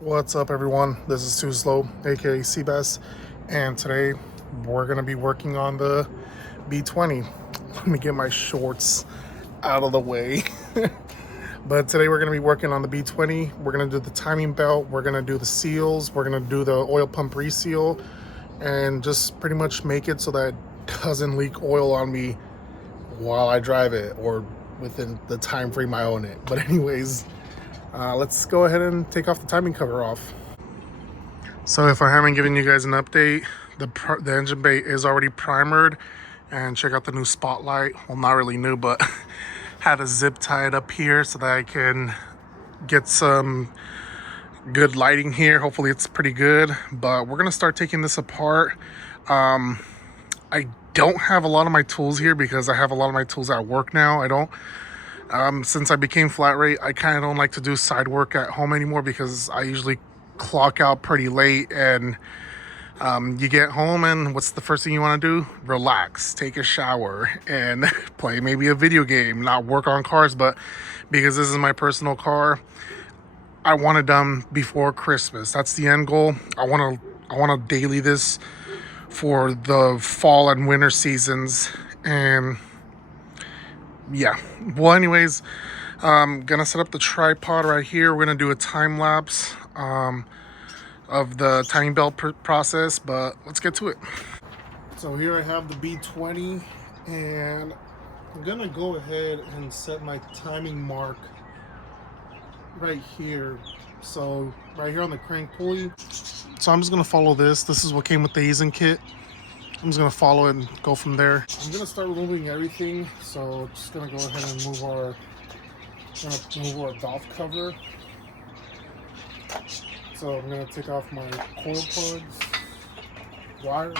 What's up, everyone? This is Too Slow, aka Seabass, and today we're gonna be working on the B20. Let me get my shorts out of the way. But today we're gonna be working on the B20. We're gonna do the timing belt, we're gonna do the seals, we're gonna do the oil pump reseal, and just pretty much make it so that it doesn't leak oil on me while I drive it or within the time frame I own it. But anyways, let's go ahead and take off the timing cover off. So if I haven't given you guys an update, the engine bay is already primered, and check out the new spotlight. Well, not really new, but had a zip tied up here so that I can get some good lighting here. Hopefully it's pretty good, but we're gonna start taking this apart. I don't have a lot of my tools here because I have a lot of my tools at work now. I don't since I became flat rate, I kind of don't like to do side work at home anymore because I usually clock out pretty late, and you get home and what's the first thing you want to do? Relax, take a shower, and play maybe a video game, not work on cars. But because this is my personal car, I want it done before Christmas. That's the end goal. I want to daily this for the fall and winter seasons. And yeah, well, anyways, gonna set up the tripod right here. We're gonna do a time lapse of the timing belt process, but let's get to it. So here I have the B20, and I'm gonna go ahead and set my timing mark right here. So right here on the crank pulley. So I'm just gonna follow this. This is what came with the easing kit. I'm just gonna follow it and go from there. I'm gonna start removing everything. So just gonna go ahead and move our valve cover. So I'm gonna take off my coil plugs,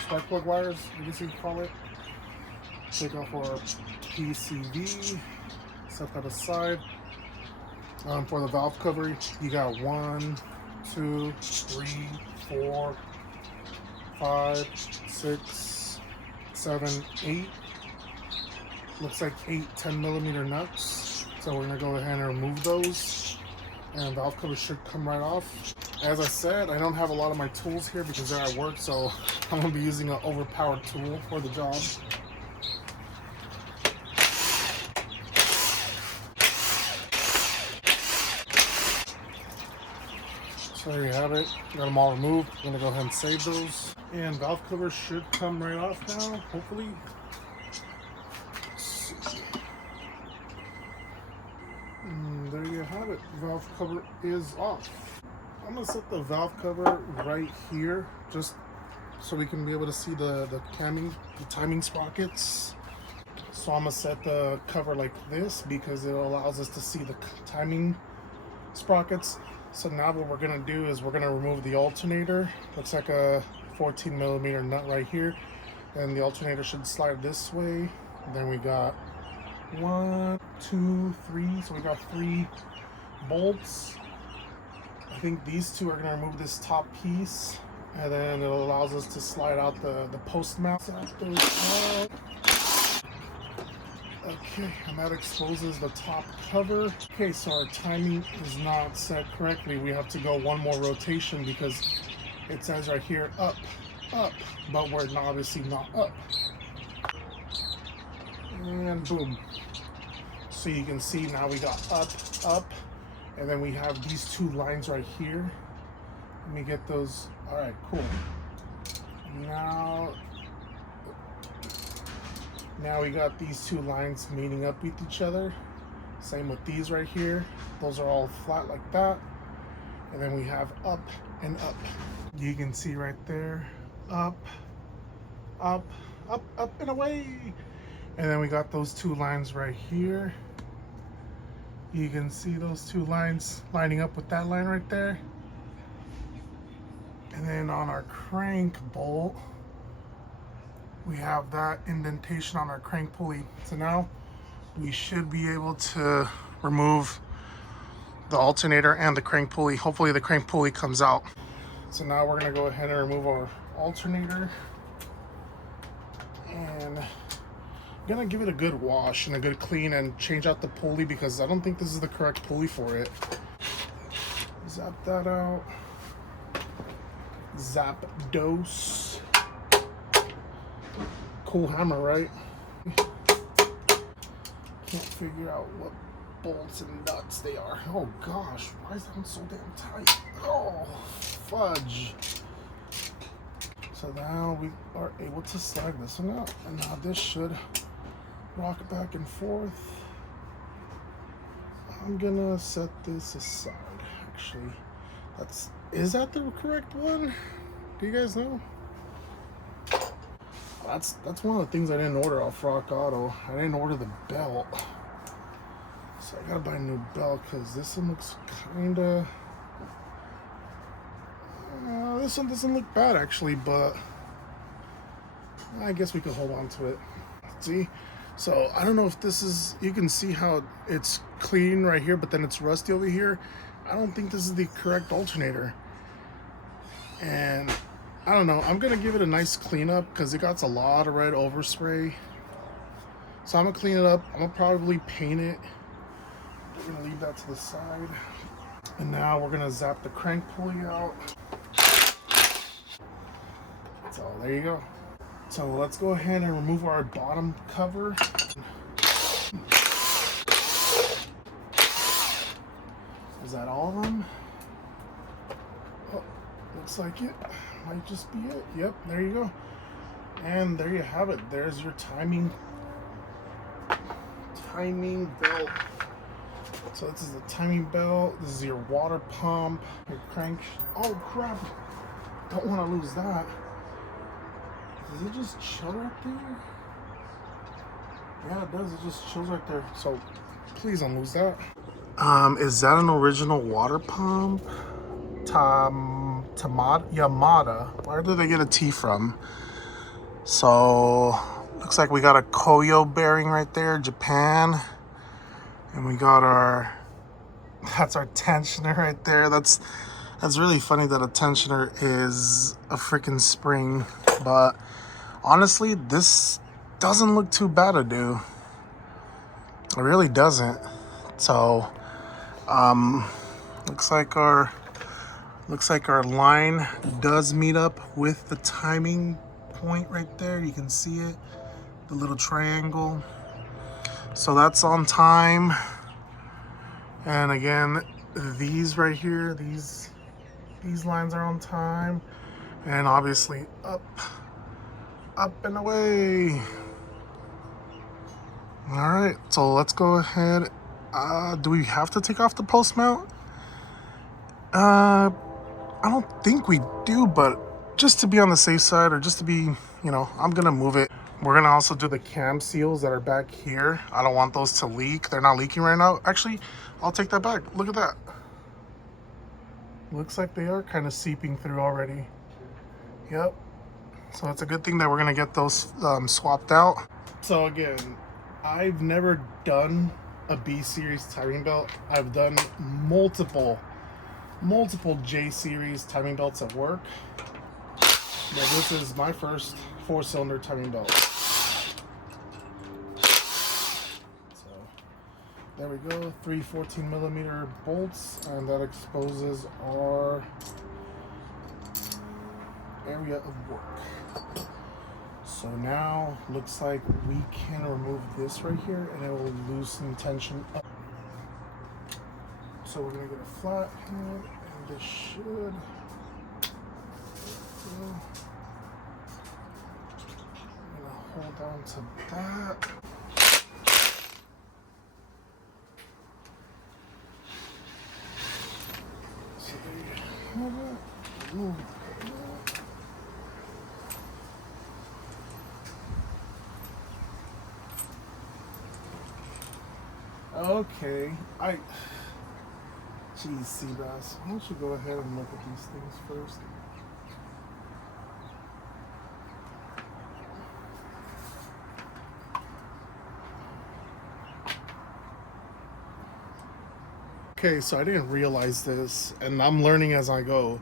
spark plug wires, I guess you could call it. Take off our PCV, set that aside. For the valve cover, you got 1, 2, 3, 4, 5, 6, 7, 8. Looks like 8 10mm nuts. So we're gonna go ahead and remove those, and valve cover should come right off. As I said, I don't have a lot of my tools here because they're at work, so I'm gonna be using an overpowered tool for the job. So there you have it. Got them all removed. I'm gonna go ahead and save those. And valve cover should come right off now, hopefully. And there you have it. Valve cover is off. I'm gonna set the valve cover right here, just so we can be able to see the timing sprockets. So I'm gonna set the cover like this because it allows us to see the timing sprockets. So now what we're gonna do is we're gonna remove the alternator. Looks like a 14mm nut right here, and the alternator should slide this way. And then we got 1, 2, 3. So we got 3 bolts. I think these 2 are going to remove this top piece, and then it allows us to slide out the post mount. Okay, and that exposes the top cover. Okay, so our timing is not set correctly. We have to go one more rotation because it says right here up, but we're obviously not up. And boom. So you can see now we got up. And then we have these 2 lines right here. Let me get those. All right, cool. Now we got these 2 lines meeting up with each other. Same with these right here. Those are all flat like that. And then we have up and up. You can see right there, up and away. And then we got those 2 lines right here. You can see those 2 lines lining up with that line right there. And then on our crank bolt, we have that indentation on our crank pulley. So now we should be able to remove the alternator and the crank pulley. Hopefully the crank pulley comes out. So now we're gonna go ahead and remove our alternator. And gonna give it a good wash and a good clean and change out the pulley because I don't think this is the correct pulley for it. Zap that out. Zapdos. Cool hammer, right? Can't figure out what bolts and nuts they are. Oh gosh, why is that one so damn tight? Oh, fudge. So now we are able to slide this one out. And now this should rock back and forth. I'm gonna set this aside. Actually, is that the correct one? Do you guys know? That's one of the things I didn't order off Rock Auto. I didn't order the belt. So I gotta buy a new belt because this one looks kinda... this one doesn't look bad actually, but I guess we could hold on to it. See? So I don't know if this is... You can see how it's clean right here, but then it's rusty over here. I don't think this is the correct alternator. And I don't know. I'm going to give it a nice cleanup because it got a lot of red overspray. So I'm going to clean it up. I'm going to probably paint it. We're going to leave that to the side. And now we're going to zap the crank pulley out. So there you go. So let's go ahead and remove our bottom cover. Is that all of them? Oh, looks like it. Might just be it. Yep, there you go. And there you have it. There's your timing belt. So this is the timing belt. This is your water pump, your crank. Oh crap! Don't want to lose that. Does it just chill right there? Yeah, it does. It just chills right there. So please don't lose that. Is that an original water pump? Yamada. Where did they get a T from? So looks like we got a Koyo bearing right there, Japan. And we got that's our tensioner right there. That's really funny that a tensioner is a freaking spring, but honestly, this doesn't look too bad to do. It really doesn't. So, looks like our line does meet up with the timing point right there. You can see it, the little triangle. So that's on time. And again, these right here, these lines are on time. And obviously up and away. All right, so let's go ahead. Do we have to take off the post mount? I don't think we do, but just to be on the safe side, or just to be, I'm gonna move it. We're gonna also do the cam seals that are back here. I don't want those to leak. They're not leaking right now. Actually, I'll take that back. Look at that. Looks like they are kind of seeping through already. Yep. So it's a good thing that we're gonna get those swapped out. So again, I've never done a B series timing belt. I've done multiple J series timing belts at work. But this is my first 4-cylinder timing belt. So there we go, 3 14mm bolts, and that exposes our area of work. So now looks like we can remove this right here and it will loosen tension up. So we're gonna get a flat head, and this should I'm gonna hold on to that. So there you have it. Ooh. Okay, geez, Seabass, why don't you go ahead and look at these things first? Okay, so I didn't realize this, and I'm learning as I go.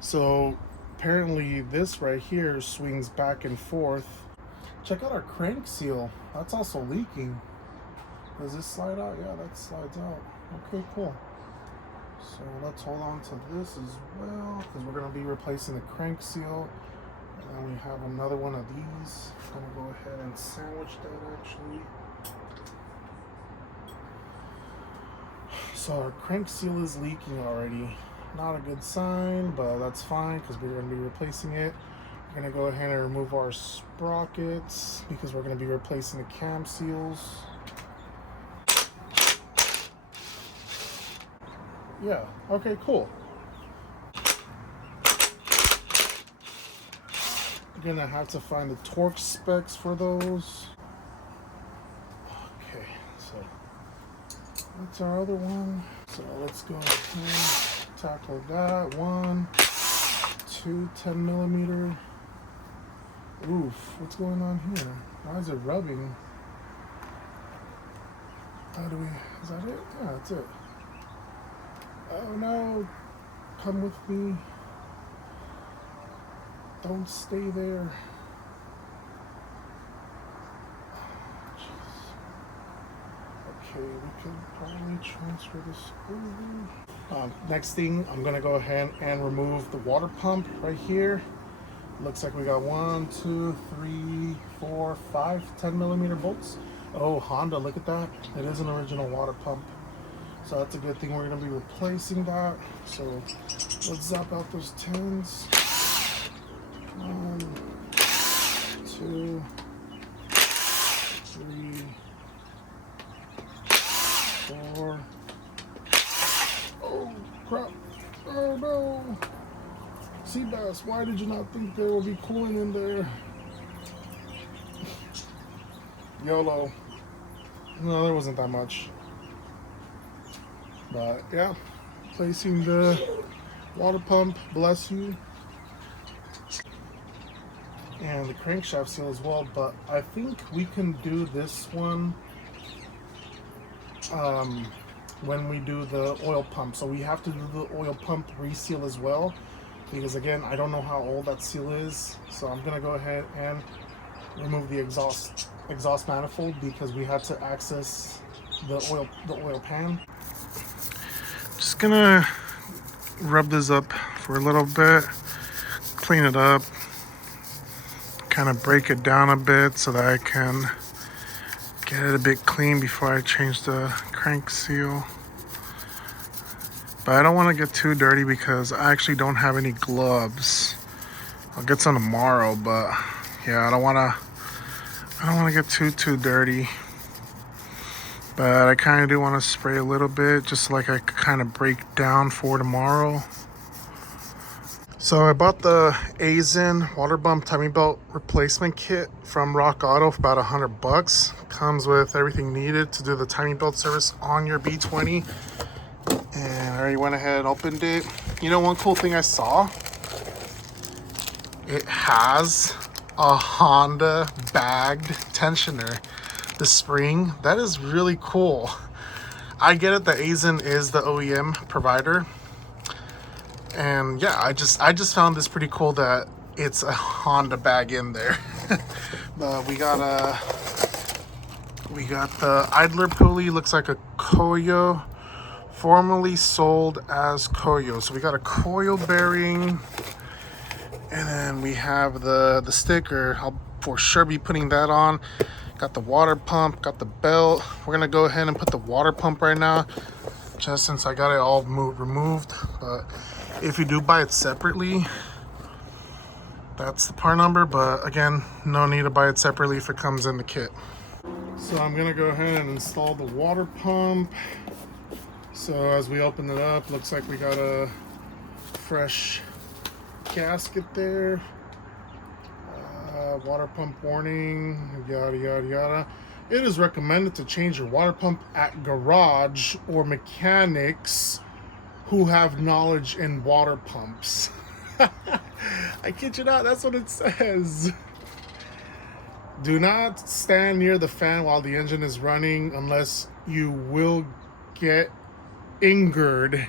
So apparently this right here swings back and forth. Check out our crank seal. That's also leaking. Does this slide out? Yeah, that slides out. Okay, cool. So let's hold on to this as well, because we're going to be replacing the crank seal. And then we have another one of these. I'm going to go ahead and sandwich that actually. So our crank seal is leaking already. Not a good sign, but that's fine because we're going to be replacing it. We're going to go ahead and remove our sprockets because we're going to be replacing the cam seals. Yeah, okay, cool. We're going to have to find the torque specs for those. Okay, so that's our other one. So let's go ahead and tackle that. 1, 2, 10 millimeter. Oof, what's going on here? Why is it rubbing? How do we, is that it? Yeah, that's it. Oh no, come with me. Don't stay there. Jeez. Okay, we can probably transfer this over. Next thing, I'm gonna go ahead and remove the water pump right here. Looks like we got 1, 2, 3, 4, 5 10 millimeter bolts. Oh, Honda, look at that. It is an original water pump. So that's a good thing. We're going to be replacing that. So let's zap out those 10s. 1, 2, 3, 4. Oh, crap. Oh, no. Seabass, why did you not think there would be cooling in there? YOLO. No, there wasn't that much. But yeah, placing the water pump, bless you. And the crankshaft seal as well, but I think we can do this one when we do the oil pump. So we have to do the oil pump reseal as well, because again, I don't know how old that seal is. So I'm gonna go ahead and remove the exhaust manifold because we had to access the oil pan. Just gonna rub this up for a little bit, clean it up, kind of break it down a bit so that I can get it a bit clean before I change the crank seal. But I don't want to get too dirty because I actually don't have any gloves. I'll get some tomorrow, but yeah, I don't want to get too dirty. But I kind of do want to spray a little bit just like I could kind of break down for tomorrow. So I bought the Aisin water pump timing belt replacement kit from Rock Auto for about $100. Comes with everything needed to do the timing belt service on your B20. And I already went ahead and opened it. You know, one cool thing I saw, it has a Honda bagged tensioner. The spring, that is really cool. I get it that Aisin is the OEM provider, and yeah, I just found this pretty cool that it's a Honda bag in there. But we got the idler pulley, looks like a Koyo, formerly sold as Koyo. So we got a coil bearing, and then we have the sticker. I'll for sure be putting that on. Got the water pump, got the belt. We're gonna go ahead and put the water pump right now, just since I got it all removed. But if you do buy it separately, that's the part number. But again, no need to buy it separately if it comes in the kit. So I'm gonna go ahead and install the water pump. So as we open it up, looks like we got a fresh gasket there. Water pump warning, yada yada yada. It is recommended to change your water pump at garage or mechanics who have knowledge in water pumps. I kid you not, that's what it says. Do not stand near the fan while the engine is running unless you will get injured.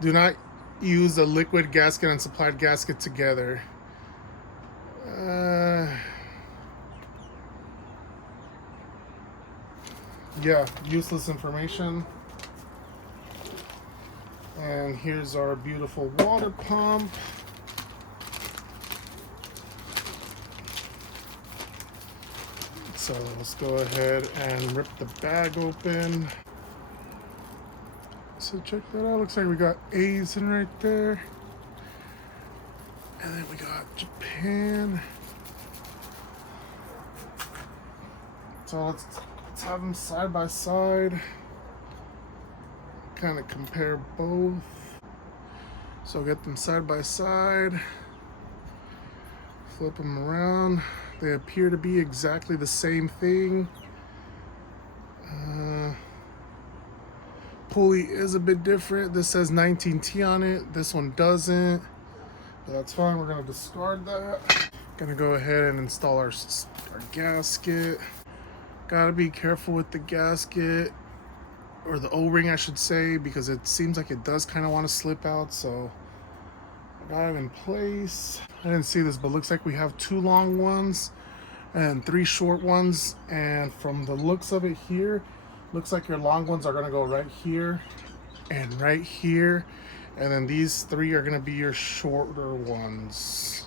Do not use a liquid gasket and supplied gasket together. Yeah, useless information. And here's our beautiful water pump. So let's go ahead and rip the bag open. So check that out. Looks like we got A's in right there. And then we got Japan. So let's have them side by side. Kind of compare both. So get them side by side. Flip them around. They appear to be exactly the same thing. Pulley is a bit different. This says 19T on it. This one doesn't. But that's fine. We're gonna discard that. Gonna go ahead and install our gasket. Gotta be careful with the gasket, or the O-ring I should say, because it seems like it does kind of want to slip out. So I got it in place. I didn't see this, but looks like we have 2 long ones and 3 short ones. And from the looks of it here, looks like your long ones are gonna go right here and right here. And then these 3 are gonna be your shorter ones.